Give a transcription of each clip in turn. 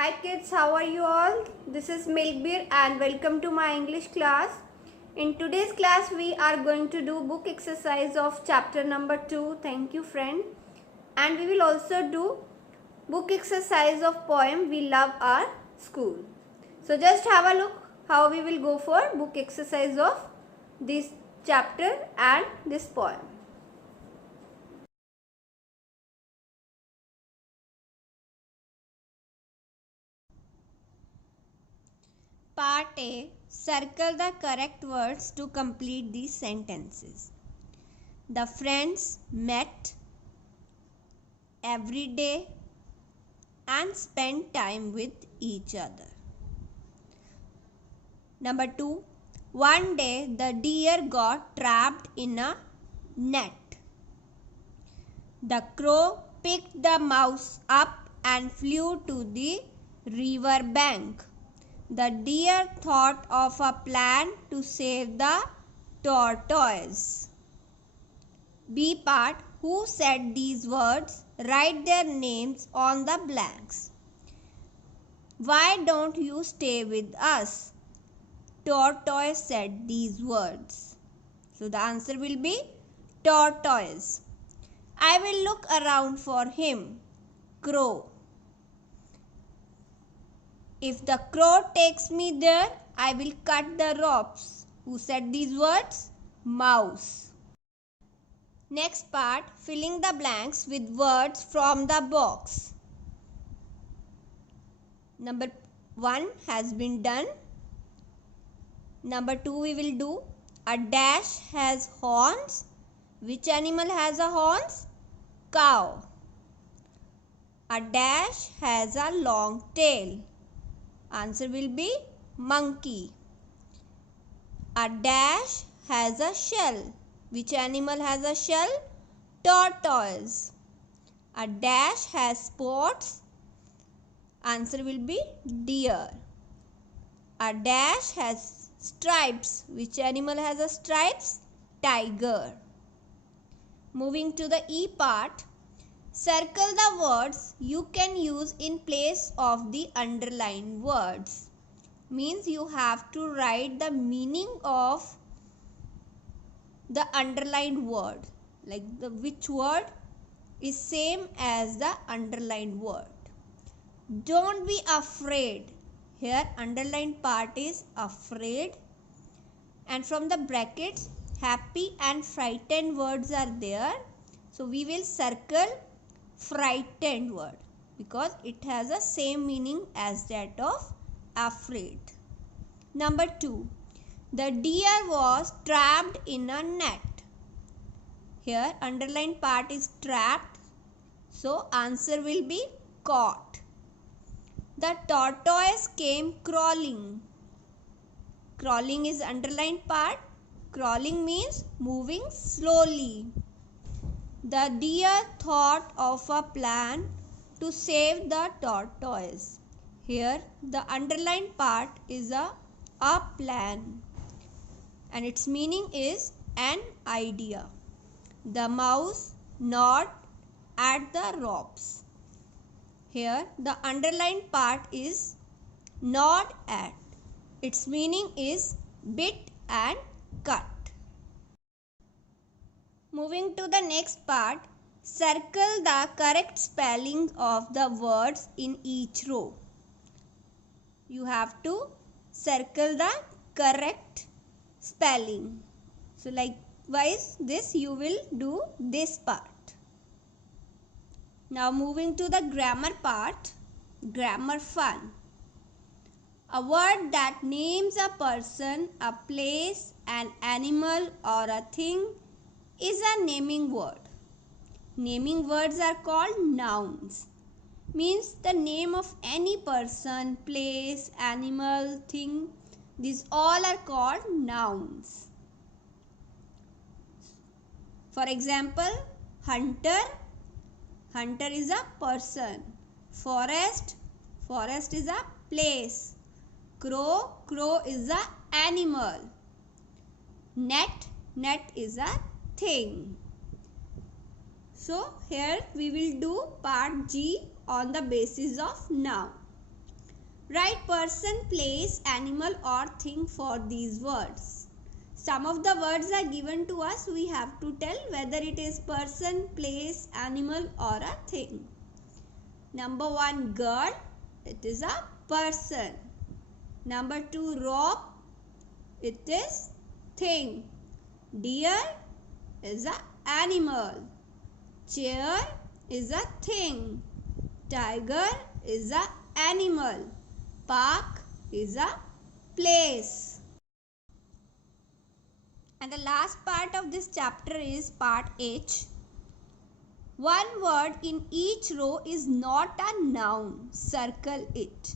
Hi kids, how are you all? This is Milkbeer and welcome to my English class. In today's class we are going to do book exercise of chapter number 2. Thank you friend. And we will also do book exercise of poem We Love Our School. So just have a look how we will go for book exercise of this chapter and this poem. Part A. Circle the correct words to complete these sentences. The friends met every day and spent time with each other. Number 2. One day the deer got trapped in a net. The crow picked the mouse up and flew to the river bank. The deer thought of a plan to save the tortoise. B part. Who said these words? Write their names on the blanks. Why don't you stay with us? Tortoise said these words. So the answer will be tortoise. I will look around for him. Crow. If the crow takes me there, I will cut the ropes. Who said these words? Mouse. Next part, filling the blanks with words from the box. Number 1 has been done. Number 2 we will do. A dash has horns. Which animal has a horns? Cow. A dash has a long tail. Answer will be monkey. A dash has a shell. Which animal has a shell? Tortoise. A dash has spots. Answer will be deer. A dash has stripes. Which animal has a stripes? Tiger. Moving to the E part. Circle the words you can use in place of the underlined words. Means you have to write the meaning of the underlined word. Like which word is same as the underlined word. Don't be afraid. Here underlined part is afraid. And from the brackets happy and frightened words are there. So we will circle frightened word because it has the same meaning as that of afraid. Number 2. The deer was trapped in a net. Here underlined part is trapped. So answer will be caught. The tortoise came crawling. Crawling is underlined part. Crawling means moving slowly. The deer thought of a plan to save the tortoise. Here the underlined part is a plan and its meaning is an idea. The mouse gnawed at the ropes. Here the underlined part is gnawed at. Its meaning is bit and cut. Moving to the next part, circle the correct spelling of the words in each row. You have to circle the correct spelling. So likewise this you will do this part. Now moving to the grammar part, grammar fun. A word that names a person, a place, an animal or a thing is a naming word. Naming words are called nouns. Means the name of any person, place, animal, thing. These all are called nouns. For example, hunter. Hunter is a person. Forest. Forest is a place. Crow. Crow is a animal. Net. Net is a thing. So here we will do part G on the basis of noun. Write person, place, animal or thing for these words. Some of the words are given to us. We have to tell whether it is person, place, animal or a thing. Number 1, girl. It is a person. Number 2, rope. It is thing. Deer is a animal. Chair is a thing. Tiger is a animal. Park is a place. And the last part of this chapter is part H. One word in each row is not a noun. Circle it.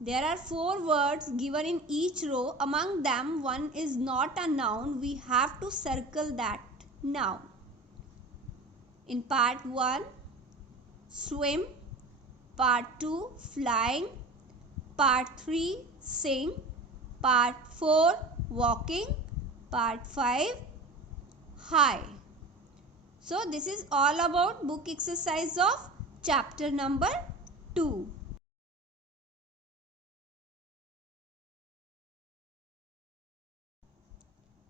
There are 4 words given in each row. Among them, one is not a noun. We have to circle that noun. In part 1, swim. Part 2, flying. Part 3, sing. Part 4, walking. Part 5, high. So this is all about book exercise of chapter number 2.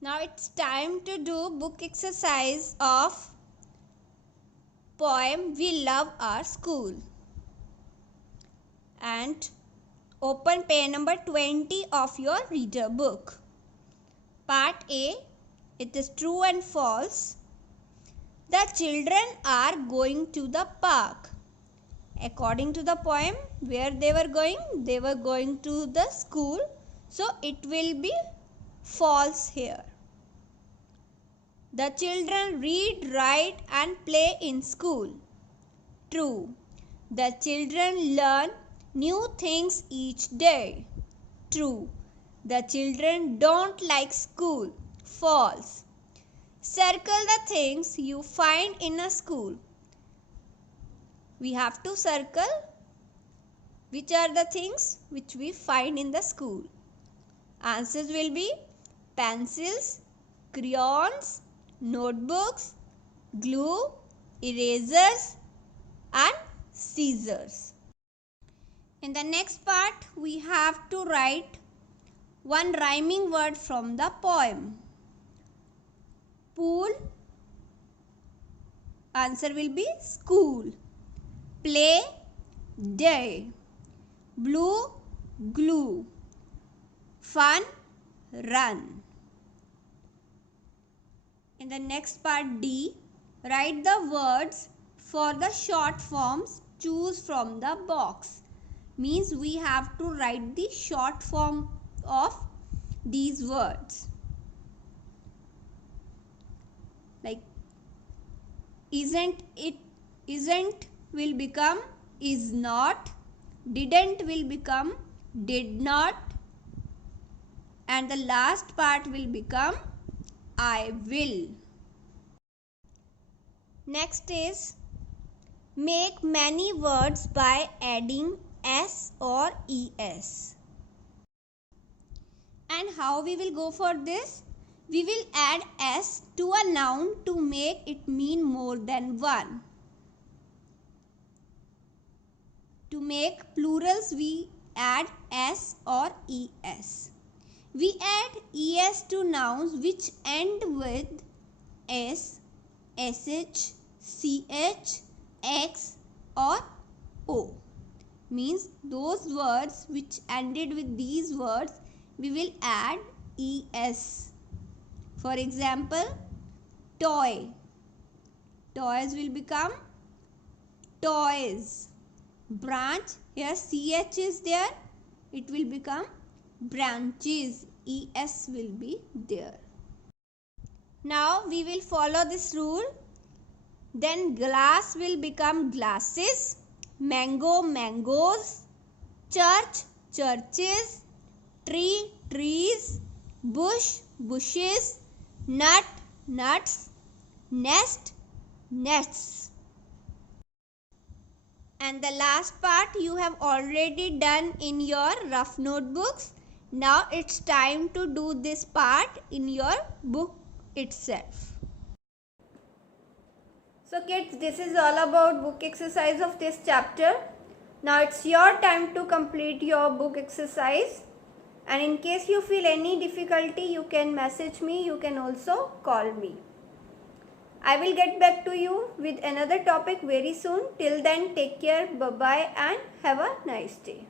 Now it's time to do book exercise of poem We Love Our School. And open page number 20 of your reader book. Part A, it is true and false. The children are going to the park. According to the poem, where they were going? They were going to the school. So it will be false here. The children read, write and play in school. True. The children learn new things each day. True. The children don't like school. False. Circle the things you find in a school. We have to circle which are the things which we find in the school. Answers will be pencils, crayons, notebooks, glue, erasers and scissors. In the next part, we have to write one rhyming word from the poem. Pool, answer will be school. Play, day. Blue, glue. Fun, run. In the next part D, write the words for the short forms. Choose from the box. Means we have to write the short form of these words. Like isn't it, isn't will become is not, didn't will become did not, and the last part will become I will. Next is make many words by adding s or es. And how we will go for this? We will add s to a noun to make it mean more than one. To make plurals, we add s or es. We add es to nouns which end with s, sh, ch, x or o. Means those words which ended with these words, we will add es. For example, toy. Toys will become toys. Branch, here ch is there, it will become branches. Es will be there. Now we will follow this rule. Then glass will become glasses. Mango, mangoes. Church, churches. Tree, trees. Bush, bushes. Nut, nuts. Nest, nests. And the last part you have already done in your rough notebooks. Now it's time to do this part in your book itself. So kids, this is all about book exercise of this chapter. Now it's your time to complete your book exercise, and in case you feel any difficulty, you can message me, you can also call me. I will get back to you with another topic very soon. Till then, take care, bye bye, and have a nice day.